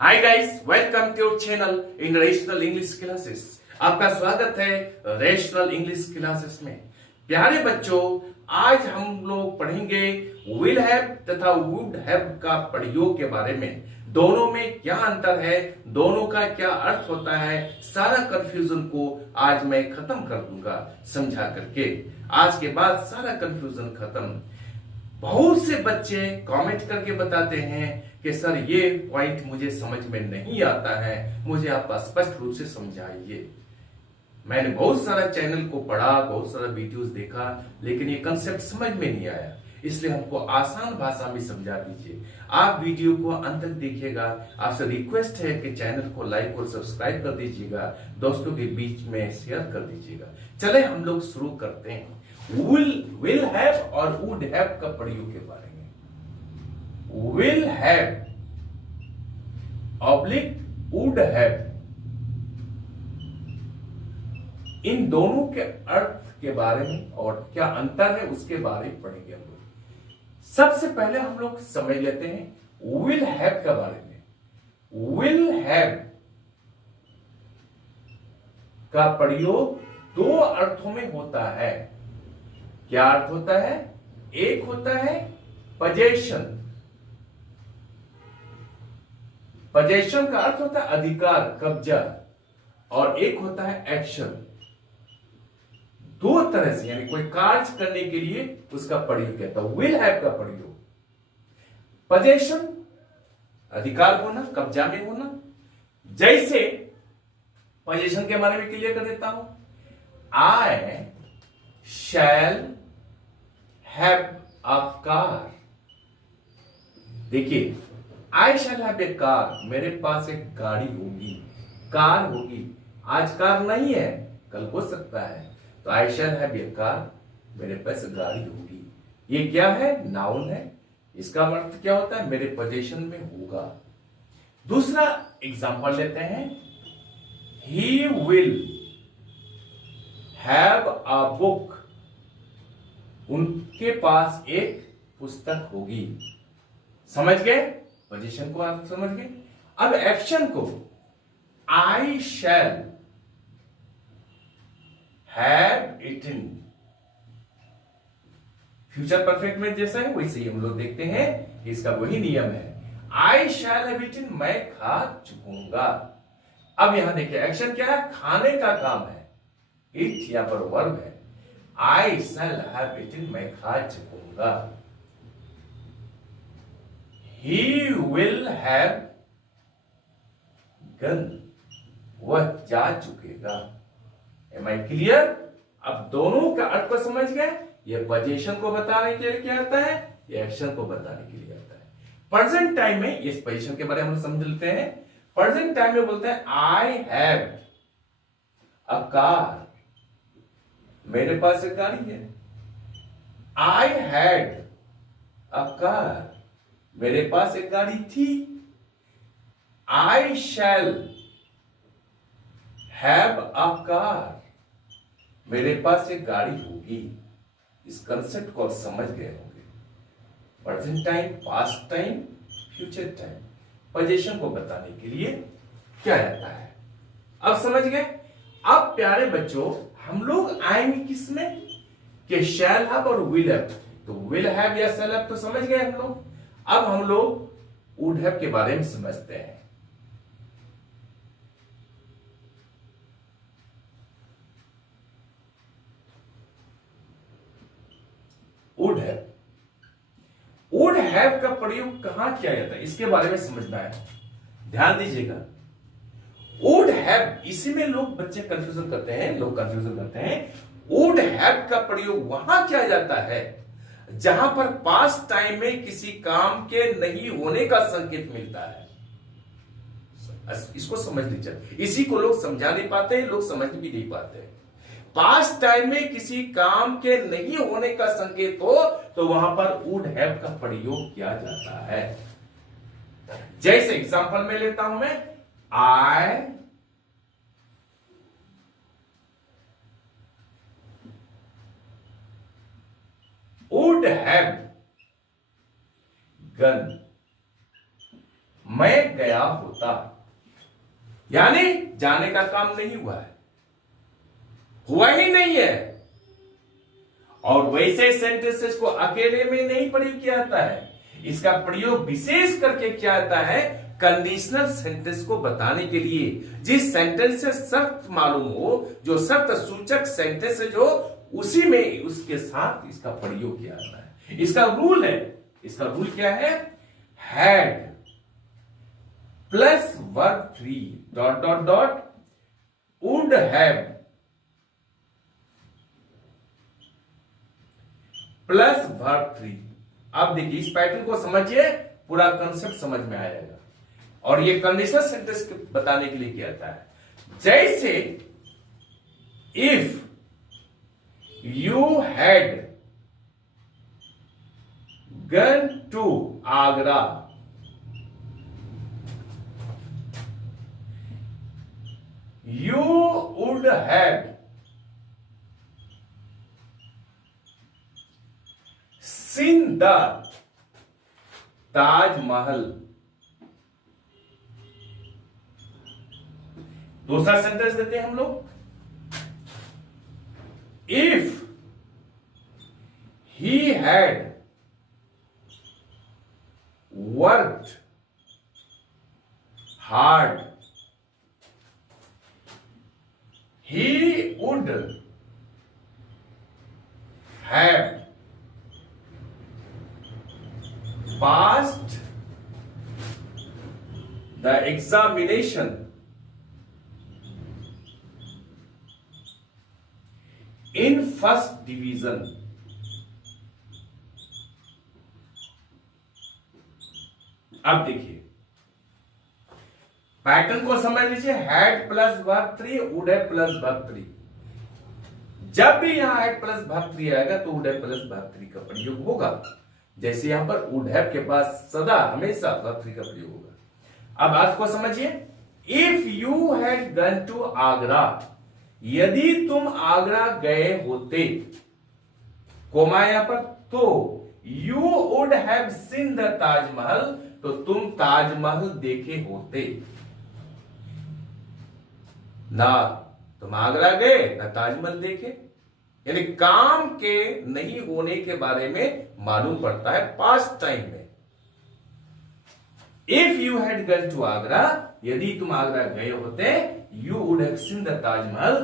Hi guys, welcome to your channel in rational English classes. आपका स्वागत है rational English classes में। प्यारे बच्चों, आज हम लोग पढ़ेंगे विल हैव तथा वुड हैव का प्रयोग के बारे में। दोनों में क्या अंतर है, दोनों का क्या अर्थ होता है, सारा कंफ्यूजन को आज मैं खत्म कर दूंगा समझा करके। आज के बाद सारा कंफ्यूजन खत्म। बहुत से बच्चे कमेंट करके बताते हैं कि सर ये पॉइंट मुझे समझ में नहीं आता है, मुझे आप स्पष्ट रूप से समझाइए। मैंने बहुत सारा चैनल को पढ़ा, बहुत सारा वीडियोस देखा, लेकिन ये कंसेप्ट समझ में नहीं आया। इसलिए हमको आसान भाषा में समझा दीजिए। आप वीडियो को अंत तक देखिएगा। आपसे रिक्वेस्ट है कि चैनल को लाइक और सब्सक्राइब कर दीजिएगा, दोस्तों के बीच में शेयर कर दीजिएगा। चले हम लोग शुरू करते हैं विल हैव और वुड हैव का प्रयोग के बारे में। Will have oblique would have, इन दोनों के अर्थ के बारे में और क्या अंतर है उसके बारे में पढ़ेंगे हम लोग। सबसे पहले हम लोग समझ लेते हैं विल हैव के बारे में। विल हैव का प्रयोग दो अर्थों में होता है। क्या अर्थ होता है? एक होता है पजेशन। पजेशन का अर्थ होता है अधिकार, कब्जा, और एक होता है एक्शन। दो तरह से, यानी कोई कार्य करने के लिए उसका प्रयोग कहता है विल हैव का प्रयोग। पजेशन अधिकार होना, कब्जा में होना। जैसे पजेशन के बारे में क्लियर कर देता हूं। आई शैल हैव अ कार। देखिए, आई शैल हैव ए कार, मेरे पास एक गाड़ी होगी, कार होगी। आज कार नहीं है, कल हो सकता है, तो आई शैल हैव ए कार, मेरे पास गाड़ी होगी। ये क्या है? नाउन है। इसका अर्थ क्या होता है? मेरे पोजीशन में होगा। दूसरा एग्जांपल लेते हैं। He will have a book, उनके पास एक पुस्तक होगी। समझ गए? पोजीशन को आप समझ गए। अब एक्शन को, I shall have eaten, future perfect में जैसा है वैसे ही हम लोग देखते हैं, इसका वही नियम है। आई शैल हैव इटन, मैं खा चुकूंगा। अब यहां देखिए, एक्शन क्या है? खाने का काम है। इट यहां पर वर्ब है। आई शैल हैव इटन, मैं खा चुकूंगा। ही विल हैव गन, वह जा चुकेगा। M I clear? अब दोनों का अर्थ को समझ गए। ये पोजीशन को बताने के लिए क्या आता है, ये एक्शन को बताने के लिए आता है। प्रेजेंट टाइम में इस पोजीशन के बारे में हम समझ लेते हैं। प्रेजेंट टाइम में बोलते हैं आई हैव अ कार, मेरे पास एक गाड़ी है। आई हैड अ कार, मेरे पास एक गाड़ी थी। आई शैल हैव अ कार, मेरे पास एक गाड़ी होगी। इस कंसेप्ट को आप समझ गए होंगे। Present time, past time, future time, position को बताने के लिए क्या आता है। अब समझ गए? अब प्यारे बच्चों, हम लोग आएंगे किसमें? कि शैल हैव और विल हैव। तो विल हैव या शैल हैव तो समझ गए हम लोग। अब हम लोग वुड हैव के बारे में समझते हैं। वुड हैव, वुड हैव का प्रयोग कहां किया जाता है, इसके बारे में समझना है। ध्यान दीजिएगा। वुड हैव, इसी में लोग बच्चे कंफ्यूजन करते हैं, लोग कंफ्यूजन करते हैं। वुड हैव का प्रयोग वहां किया जाता है जहां पर पास्ट टाइम में किसी काम के नहीं होने का संकेत मिलता है। इसको समझ लीजिए। इसी को लोग समझा नहीं पाते हैं, लोग समझ भी नहीं पाते हैं। पास्ट टाइम में किसी काम के नहीं होने का संकेत हो तो वहां पर वुड हैव का प्रयोग किया जाता है। जैसे एग्जांपल में लेता हूं मैं, आई वुड हैव गन, मैं गया होता, यानी जाने का काम नहीं हुआ है, हुआ ही नहीं है। और वैसे सेंटेंसेस को अकेले में नहीं प्रयोग किया जाता है, इसका प्रयोग विशेष करके किया जाता है कंडीशनल सेंटेंस को बताने के लिए। जिस सेंटेंस से शर्त मालूम हो, जो शर्त सूचक सेंटेंस हो, उसी में उसके साथ इसका प्रयोग किया जाता है। इसका रूल है, इसका रूल क्या है? Had plus verb 3 dot dot dot would have plus verb 3। अब देखिए, इस पैटर्न को समझिए, पूरा कंसेप्ट समझ में आएगा। और ये कंडीशनल सेंटेंस बताने के लिए किया जाता है। जैसे if you had gone to Agra, you would have seen the Taj Mahal। दूसरा सेंटेंस देते हैं हम लोग, if he had worked hard, he would have passed the examination in first division। अब देखिए, पैटर्न को समझ लीजिए। Had plus verb 3, would have plus verb 3। जब भी यहां हैड प्लस वर्ब 3 आएगा तो वुड हैव प्लस वर्ब 3 का प्रयोग होगा। जैसे यहां पर वुड हैव के पास सदा हमेशा वर्ब 3 का प्रयोग होगा। अब बात को समझिए, if you had gone to Agra, यदि तुम आगरा गए होते, कोमा यहां पर, तो you would have seen the Taj Mahal, तो तुम ताजमहल देखे होते। ना तुम आगरा गए ना ताजमहल देखे, यानी काम के नहीं होने के बारे में मालूम पड़ता है पास्ट टाइम में। If you had gone to Agra, यदि तुम आगरा गए होते, you would have seen the Taj Mahal,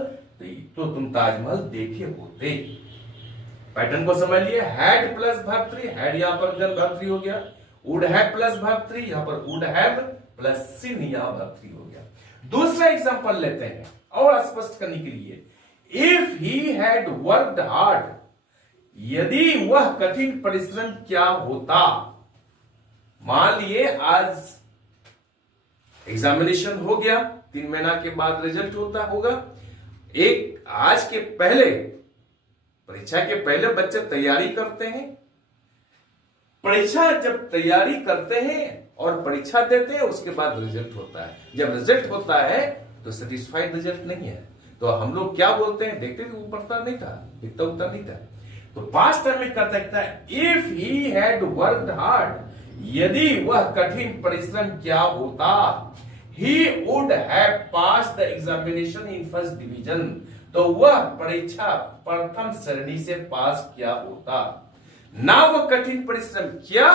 तो तुम ताजमहल देखे होते। पैटर्न को समझ लिए, हैड प्लस वर्ब 3, हैड यहां पर गन वर्ब 3 हो गया, वुड हैव प्लस वर्ब 3, यहां पर वुड हैव प्लस सीन यहां वर्ब 3 हो गया। दूसरा एग्जांपल लेते हैं और स्पष्ट करने के लिए, if he had worked hard, यदि वह कठिन परिश्रम क्या होता। मान लिए आज एग्जामिनेशन हो गया, 3 महीना के बाद रिजल्ट होगा। एक आज के पहले, परीक्षा के पहले बच्चे तैयारी करते हैं। परीक्षा जब तैयारी करते हैं और परीक्षा देते हैं, उसके बाद रिजल्ट होता है। जब रिजल्ट होता है तो सेटिस्फाइड रिजल्ट नहीं है, तो हम लोग क्या बोलते हैं, देखते थे ऊपर नहीं था, दिखता उतना नहीं था। तो पास्ट टाइम में कर सकता है, if he had worked hard, यदि वह कठिन परिश्रम क्या होता, he would have passed the examination in first division, तो वह परीक्षा प्रथम श्रेणी से पास किया होता। ना वह कठिन परिश्रम किया,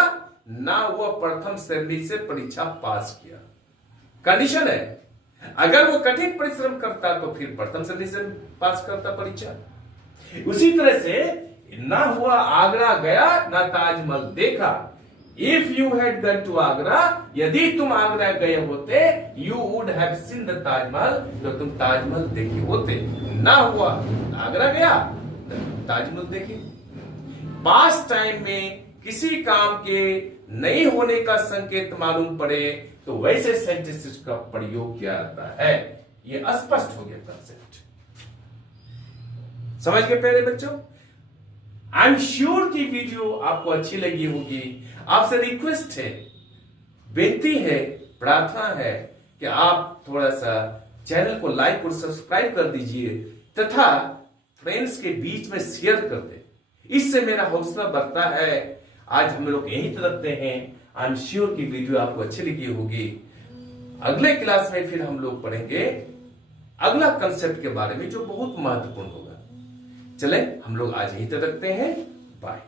ना वह प्रथम श्रेणी से परीक्षा पास किया। कंडीशन है, अगर वो कठिन परिश्रम करता तो फिर प्रथम श्रेणी से पास करता परीक्षा। उसी तरह से ना हुआ आगरा गया ना ताजमहल देखा। If you had gone to Agra, यदि तुम आगरा गए होते, you would have seen the Taj Mahal, तो तुम ताजमहल देखे होते। ना हुआ आगरा गया, ताजमहल देखे। पास्ट टाइम में किसी काम के नहीं होने का संकेत मालूम पड़े तो वैसे सेंटेंसेस का प्रयोग किया जाता है। ये स्पष्ट हो गया कंसेप्ट, समझ गए प्यारे बच्चों। आई एम श्योर कि वीडियो आपको अच्छी लगी होगी। आपसे रिक्वेस्ट है, बेनती है, प्रार्थना है कि आप थोड़ा सा चैनल को लाइक और सब्सक्राइब कर दीजिए तथा फ्रेंड्स के बीच में शेयर कर दें। इससे मेरा हौसला बढ़ता है। आज हम लोग यहीं रखते हैं। आई एम श्योर कि वीडियो आपको अच्छी लगी होगी। अगले क्लास में फिर हम लोग पढ़ेंगे अगला कंसेप्ट के बारे में जो बहुत महत्वपूर्ण होगा। चले हम लोग आज यहीं तक रखते हैं। बाय।